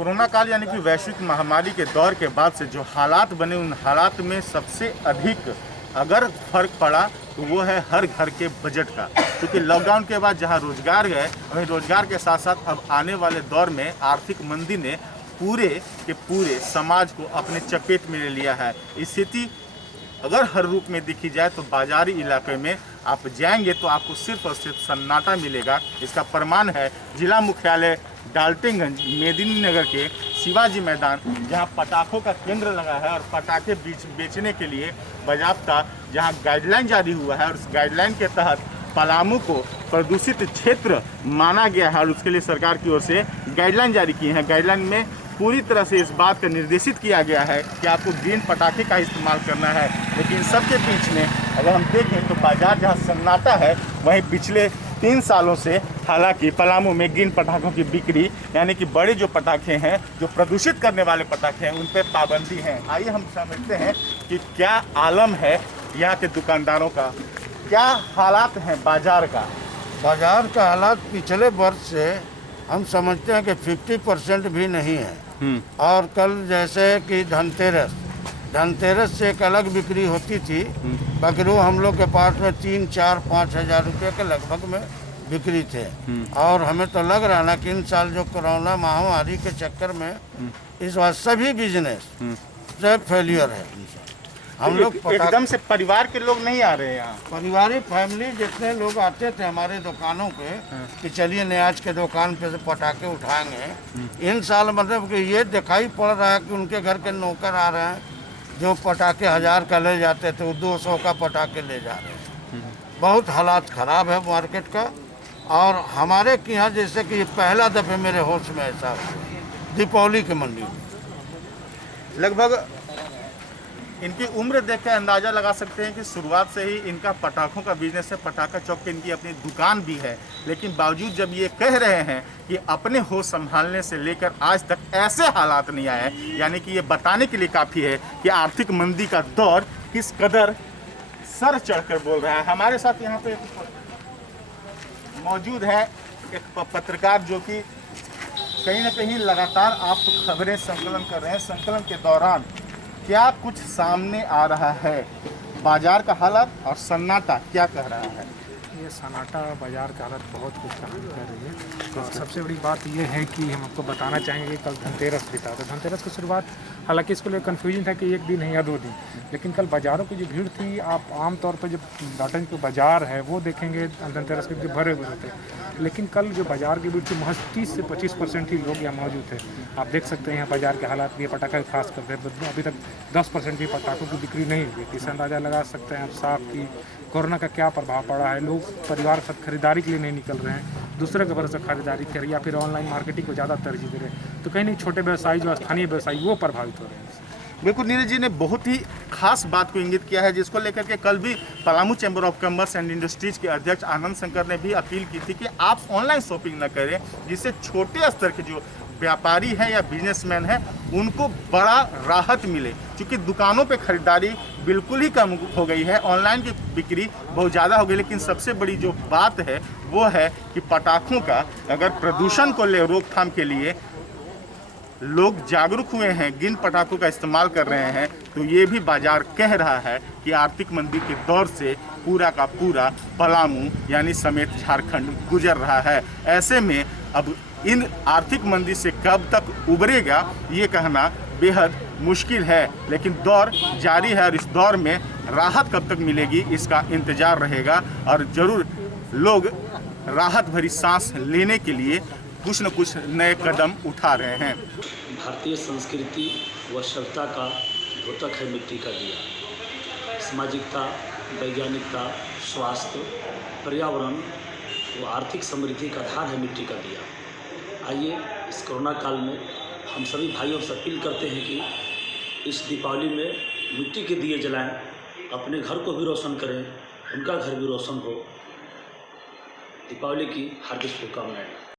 Corona काल यानी कि वैश्विक महामारी के दौर के बाद से जो हालात बने, उन हालात में सबसे अधिक अगर फर्क पड़ा तो वो है हर घर के बजट का। क्योंकि लॉकडाउन के बाद जहां रोजगार गए, वहीं रोजगार के साथ साथ अब आने वाले दौर में आर्थिक मंदी ने पूरे के पूरे समाज को अपने चपेट में ले लिया है। स्थिति अगर हर रूप में देखी जाए तो बाजारी इलाके में आप जाएंगे तो आपको सिर्फ और सिर्फ सन्नाटा मिलेगा। इसका प्रमाण है जिला मुख्यालय डाल्टनगंज मेदिनीनगर के शिवाजी मैदान, जहां पटाखों का केंद्र लगा है और पटाखे बेचने के लिए बाज़ाब्ता जहां गाइडलाइन जारी हुआ है और उस गाइडलाइन के तहत पलामू को प्रदूषित क्षेत्र माना गया है और उसके लिए सरकार की ओर से गाइडलाइन जारी की है। गाइडलाइन में पूरी तरह से इस बात का निर्देशित किया गया है कि आपको ग्रीन पटाखे का इस्तेमाल करना है। लेकिन सबके बीच में अगर हम देखें तो बाजार जहां सन्नाटा है, वहीं पिछले 3 सालों से हालांकि पलामू में ग्रीन पटाखों की बिक्री यानी कि बड़े जो पटाखे हैं, जो प्रदूषित करने वाले पटाखे हैं, उन पर पाबंदी है। आइए हम समझते हैं कि क्या आलम है यहाँ के दुकानदारों का, क्या हालात हैं बाजार का। बाजार का हालात पिछले वर्ष से हम समझते हैं कि 50% भी नहीं है। और कल जैसे कि धनतेरस से एक अलग बिक्री होती थी, बकरू हम लोग के पास में 3, 4, 5 हज़ार रुपये के लगभग में बिक्री थे। और हमें तो लग रहा ना कि इन साल जो कोरोना महामारी के चक्कर में इस बार सभी बिजनेस से फेलियर है। हम लोग एकदम से परिवार के लोग नहीं आ रहे हैं यहाँ। पारिवारिक फैमिली जितने लोग आते थे हमारे दुकानों पे कि चलिए न्याज के दुकान पे से पटाखे उठाएंगे, इन साल मतलब कि ये दिखाई पड़ रहा है कि उनके घर के नौकर आ रहे हैं जो पटाखे 1000 का ले जाते थे वो 200 का पटाखे ले जा रहे हैं। बहुत हालात ख़राब है मार्केट का। और हमारे यहाँ जैसे कि पहला दफ़े मेरे होश में ऐसा दीपावली की मंडी में लगभग इनकी उम्र देख कर अंदाज़ा लगा सकते हैं कि शुरुआत से ही इनका पटाखों का बिजनेस है। पटाखा चौक पे इनकी अपनी दुकान भी है। लेकिन बावजूद जब ये कह रहे हैं कि अपने होश संभालने से लेकर आज तक ऐसे हालात नहीं आए, यानी कि ये बताने के लिए काफ़ी है कि आर्थिक मंदी का दौर किस कदर सर चढ़कर बोल रहा है। हमारे साथ यहाँ पे मौजूद है एक पत्रकार जो कि कहीं ना कहीं लगातार आप खबरें संकलन कर रहे हैं। संकलन के दौरान क्या कुछ सामने आ रहा है? बाजार का हालत और सन्नाटा क्या कह रहा है? ये सन्नाटा बाजार का हालत बहुत कुछ कहानी कर रही है। तो सबसे बड़ी बात ये है कि हम आपको बताना चाहेंगे कल धनतेरस भी था। तो धनतेरस की शुरुआत, हालांकि इसको लिए कन्फ्यूजन था कि 1 दिन है या 2 दिन, लेकिन कल बाज़ारों की जो भीड़ थी, आप आमतौर पर जो डाल्टन के बाज़ार है वो देखेंगे धनतेरस के भरे हुए होते हैं। लेकिन कल जो बाज़ार की भीड़ थी महज 30 से 25% ही लोग यहाँ मौजूद थे। आप देख सकते हैं यहाँ बाज़ार के हालात भी, पटाखे खास कर रहे अभी तक 10% भी पटाखों की बिक्री नहीं हुई। इससे अंदाज़ा लगा सकते हैं आप साफ कि कोरोना का क्या प्रभाव पड़ा है। लोग परिवार के साथ खरीदारी के लिए नहीं निकल रहे हैं, दूसरे के भरोसे खरीदारी कर या फिर ऑनलाइन मार्केटिंग को ज़्यादा तरजीह दे रहे हैं। तो कहीं नहीं छोटे व्यवसायी जो स्थानीय व्यवसायी वो प्रभावित हो रहे हैं। बिल्कुल, नीरज जी ने बहुत ही खास बात को इंगित किया है, जिसको लेकर के कल भी Palamu chamber of commerce and industries के अध्यक्ष आनंद शंकर ने भी अपील की थी कि आप ऑनलाइन शॉपिंग न करें, जिससे छोटे स्तर के जो व्यापारी हैं या बिजनेसमैन हैं उनको बड़ा राहत मिले। क्योंकि दुकानों पे खरीदारी बिल्कुल ही कम हो गई है, ऑनलाइन की बिक्री बहुत ज़्यादा हो गई। लेकिन सबसे बड़ी जो बात है वो है कि पटाखों का अगर प्रदूषण को ले रोकथाम के लिए लोग जागरूक हुए हैं, ग्रीन पटाखों का इस्तेमाल कर रहे हैं, तो ये भी बाजार कह रहा है कि आर्थिक मंदी के दौर से पूरा का पूरा पलामू यानी समेत झारखंड गुजर रहा है। ऐसे में अब इन आर्थिक मंदी से कब तक उबरेगा ये कहना बेहद मुश्किल है। लेकिन दौर जारी है और इस दौर में राहत कब तक मिलेगी इसका इंतज़ार रहेगा। और ज़रूर लोग राहत भरी सांस लेने के लिए कुछ न कुछ नए कदम उठा रहे हैं। भारतीय संस्कृति व सभ्यता का द्योतक है मिट्टी का दिया। सामाजिकता, वैज्ञानिकता, स्वास्थ्य, पर्यावरण व आर्थिक समृद्धि का आधार है मिट्टी का दिया। आइए इस कोरोना काल में हम सभी भाइयों से अपील करते हैं कि इस दीपावली में मिट्टी के दिए जलाएं, अपने घर को भी रोशन करें, उनका घर भी रोशन हो। दीपावली की हार्दिक शुभकामनाएं।